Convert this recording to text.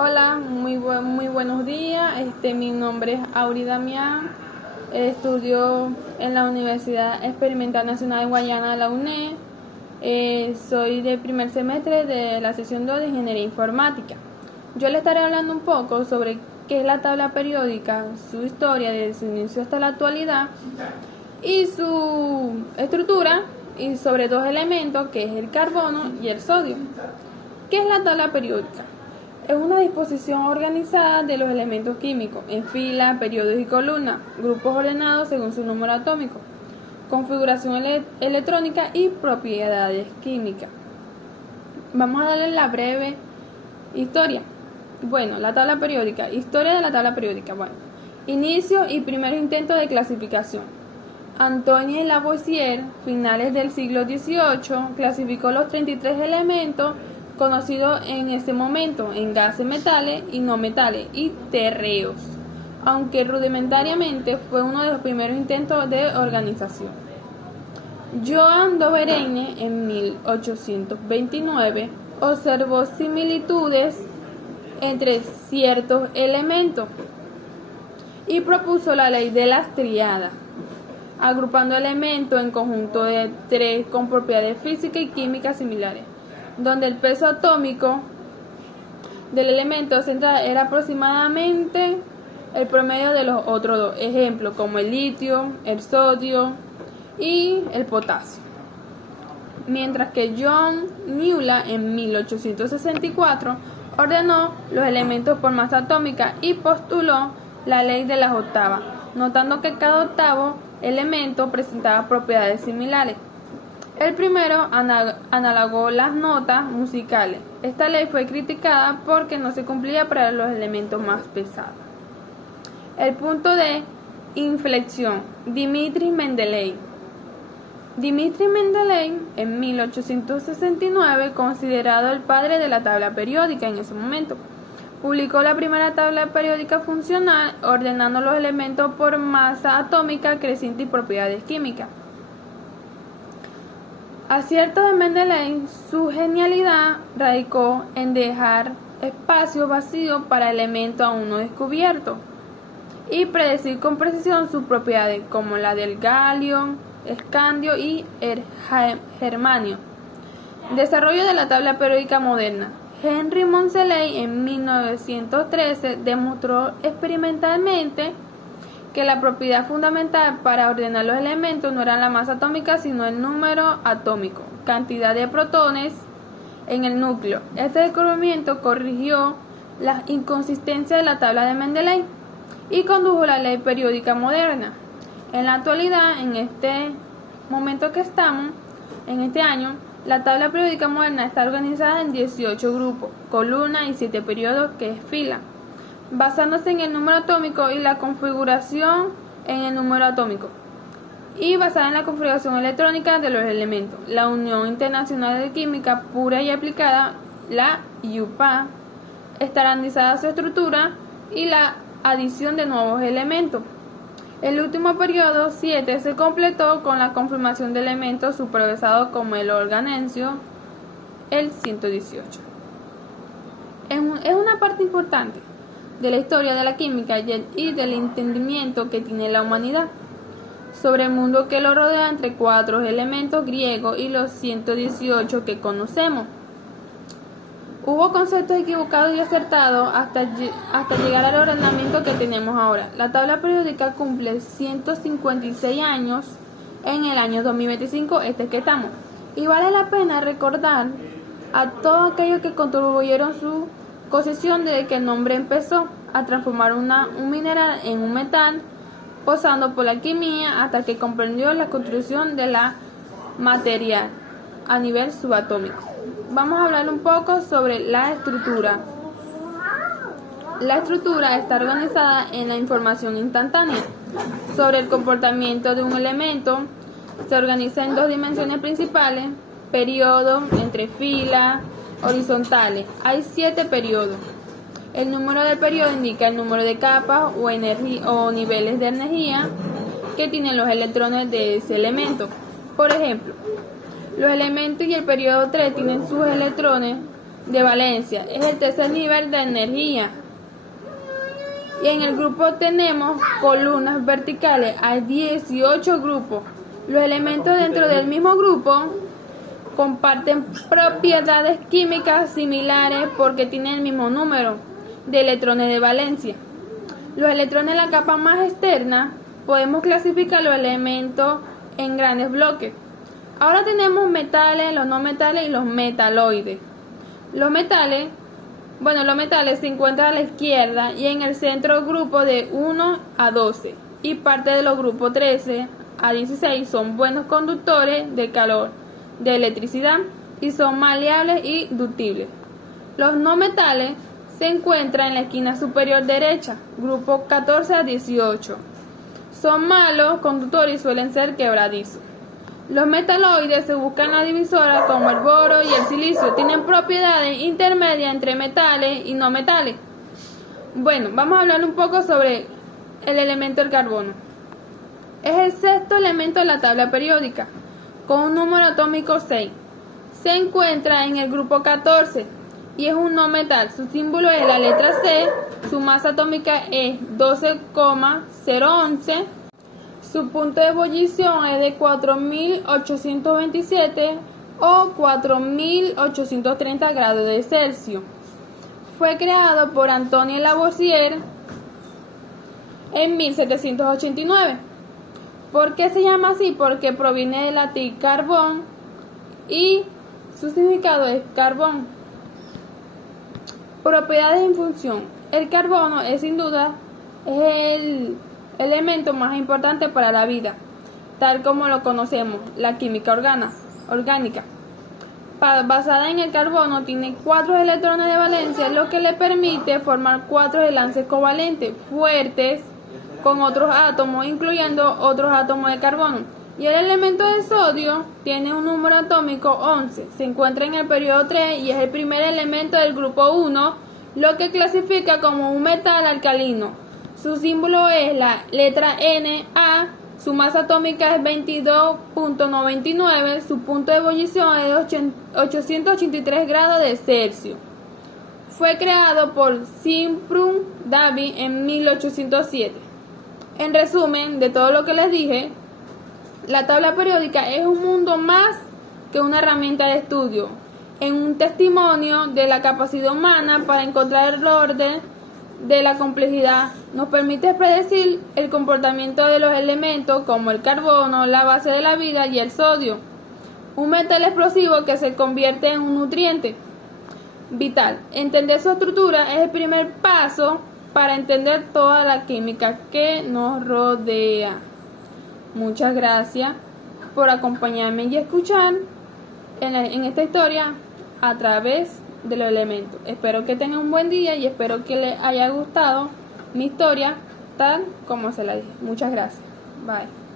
Hola, muy buenos días. Mi nombre es Auri Damián. Estudio en la Universidad Experimental Nacional de Guayana, la UNED. Soy del primer semestre de la sección 2 de Ingeniería Informática. Yo le estaré hablando un poco sobre qué es la tabla periódica, su historia desde su inicio hasta la actualidad y su estructura, y sobre dos elementos que es el carbono y el sodio. ¿Qué es la tabla periódica? Es una disposición organizada de los elementos químicos en fila, periodos y columnas, grupos ordenados según su número atómico, configuración electrónica y propiedades químicas. Vamos a darle la breve historia. Bueno, la tabla periódica. Historia de la tabla periódica. Bueno, inicio y primer intento de clasificación. Antoine Lavoisier, finales del siglo XVIII, clasificó los 33 elementos conocidos en ese momento en gases, metales y no metales y terreos, aunque rudimentariamente fue uno de los primeros intentos de organización. Joan Dobereine en 1829 observó similitudes entre ciertos elementos y propuso la ley de las tríadas, agrupando elementos en conjunto de tres con propiedades físicas y químicas similares, donde el peso atómico del elemento central era aproximadamente el promedio de los otros dos, ejemplos como el litio, el sodio y el potasio. Mientras que John Newland en 1864 ordenó los elementos por masa atómica y postuló la ley de las octavas, notando que cada octavo elemento presentaba propiedades similares. El primero analogó las notas musicales. Esta ley fue criticada porque no se cumplía para los elementos más pesados. El punto de inflexión. Dmitri Mendeleev. Dmitri Mendeleev, en 1869, considerado el padre de la tabla periódica en ese momento, publicó la primera tabla periódica funcional, ordenando los elementos por masa atómica creciente y propiedades químicas. Acierto de Mendeleev, su genialidad radicó en dejar espacio vacío para elementos aún no descubiertos y predecir con precisión sus propiedades, como la del galio, escandio y el germanio. Desarrollo de la tabla periódica moderna. Henry Moseley en 1913 demostró experimentalmente que la propiedad fundamental para ordenar los elementos no era la masa atómica, sino el número atómico, cantidad de protones en el núcleo. Este descubrimiento corrigió las inconsistencias de la tabla de Mendeleev y condujo a la ley periódica moderna. En la actualidad, en este momento que estamos, en este año, la tabla periódica moderna está organizada en 18 grupos, columnas y 7 periodos, que es fila, basándose en el número atómico y la configuración en el número atómico, y basada en la configuración electrónica de los elementos. La Unión Internacional de Química Pura y Aplicada, la IUPAC, estandarizada su estructura y la adición de nuevos elementos. El último periodo, 7, se completó con la confirmación de elementos supervisados como el organencio, el 118. Es una parte importante de la historia de la química y del entendimiento que tiene la humanidad sobre el mundo que lo rodea entre 4 elementos griegos y los 118 que conocemos. Hubo conceptos equivocados y acertados hasta llegar al ordenamiento que tenemos ahora. La tabla periódica cumple 156 años en el año 2025, que estamos. Y vale la pena recordar a todos aquellos que contribuyeron su concesión desde que el nombre empezó a transformar un mineral en un metal, pasando por la alquimia hasta que comprendió la construcción de la material a nivel subatómico. Vamos a hablar un poco sobre la estructura. La estructura está organizada en la información instantánea sobre el comportamiento de un elemento. Se organiza en 2 dimensiones principales: periodos, entre filas, horizontales. Hay 7 periodos. El número del periodo indica el número de capas o niveles de energía que tienen los electrones de ese elemento. Por ejemplo, los elementos y el periodo 3 tienen sus electrones de valencia, es el tercer nivel de energía. Y en el grupo tenemos columnas verticales, hay 18 grupos. Los elementos dentro del mismo grupo comparten propiedades químicas similares porque tienen el mismo número de electrones de valencia. Los electrones en la capa más externa podemos clasificar los elementos en grandes bloques. Ahora tenemos metales, los no metales y los metaloides. Los metales se encuentran a la izquierda y en el centro grupo de 1 a 12 y parte de los grupos 13 a 16 son buenos conductores de calor, de electricidad y son maleables y ductibles. Los no metales se encuentran en la esquina superior derecha, grupo 14 a 18. Son malos conductores y suelen ser quebradizos. Los metaloides se buscan en la divisora como el boro y el silicio. Tienen propiedades intermedias entre metales y no metales. Bueno, vamos a hablar un poco sobre el elemento del carbono. Es el sexto elemento de la tabla periódica, con un número atómico 6. Se encuentra en el grupo 14 y es un no metal. Su símbolo es la letra C, su masa atómica es 12,011. Su punto de ebullición es de 4.827 o 4.830 grados de Celsius. Fue creado por Antoine Lavoisier en 1789. ¿Por qué se llama así? Porque proviene del latín carbón y su significado es carbón. Propiedades y función. El carbono es sin duda el elemento más importante para la vida, tal como lo conocemos, la química orgánica. Basada en el carbono, tiene 4 electrones de valencia, lo que le permite formar 4 enlaces covalentes fuertes con otros átomos, incluyendo otros átomos de carbono. Y el elemento de sodio tiene un número atómico 11, se encuentra en el periodo 3 y es el primer elemento del grupo 1, lo que clasifica como un metal alcalino. Su símbolo es la letra Na, su masa atómica es 22,99, su punto de ebullición es 883 grados de Celsius. Fue creado por Zygmunt Davy en 1807. En resumen de todo lo que les dije, la tabla periódica es un mundo más que una herramienta de estudio, en un testimonio de la capacidad humana para encontrar el orden de la complejidad. Nos permite predecir el comportamiento de los elementos como el carbono, la base de la vida, y el sodio, un metal explosivo que se convierte en un nutriente vital. Entender su estructura es el primer paso para entender toda la química que nos rodea. Muchas gracias por acompañarme y escuchar en esta historia a través de los elementos. Espero que tengan un buen día y espero que les haya gustado mi historia tal como se la dije. Muchas gracias. Bye.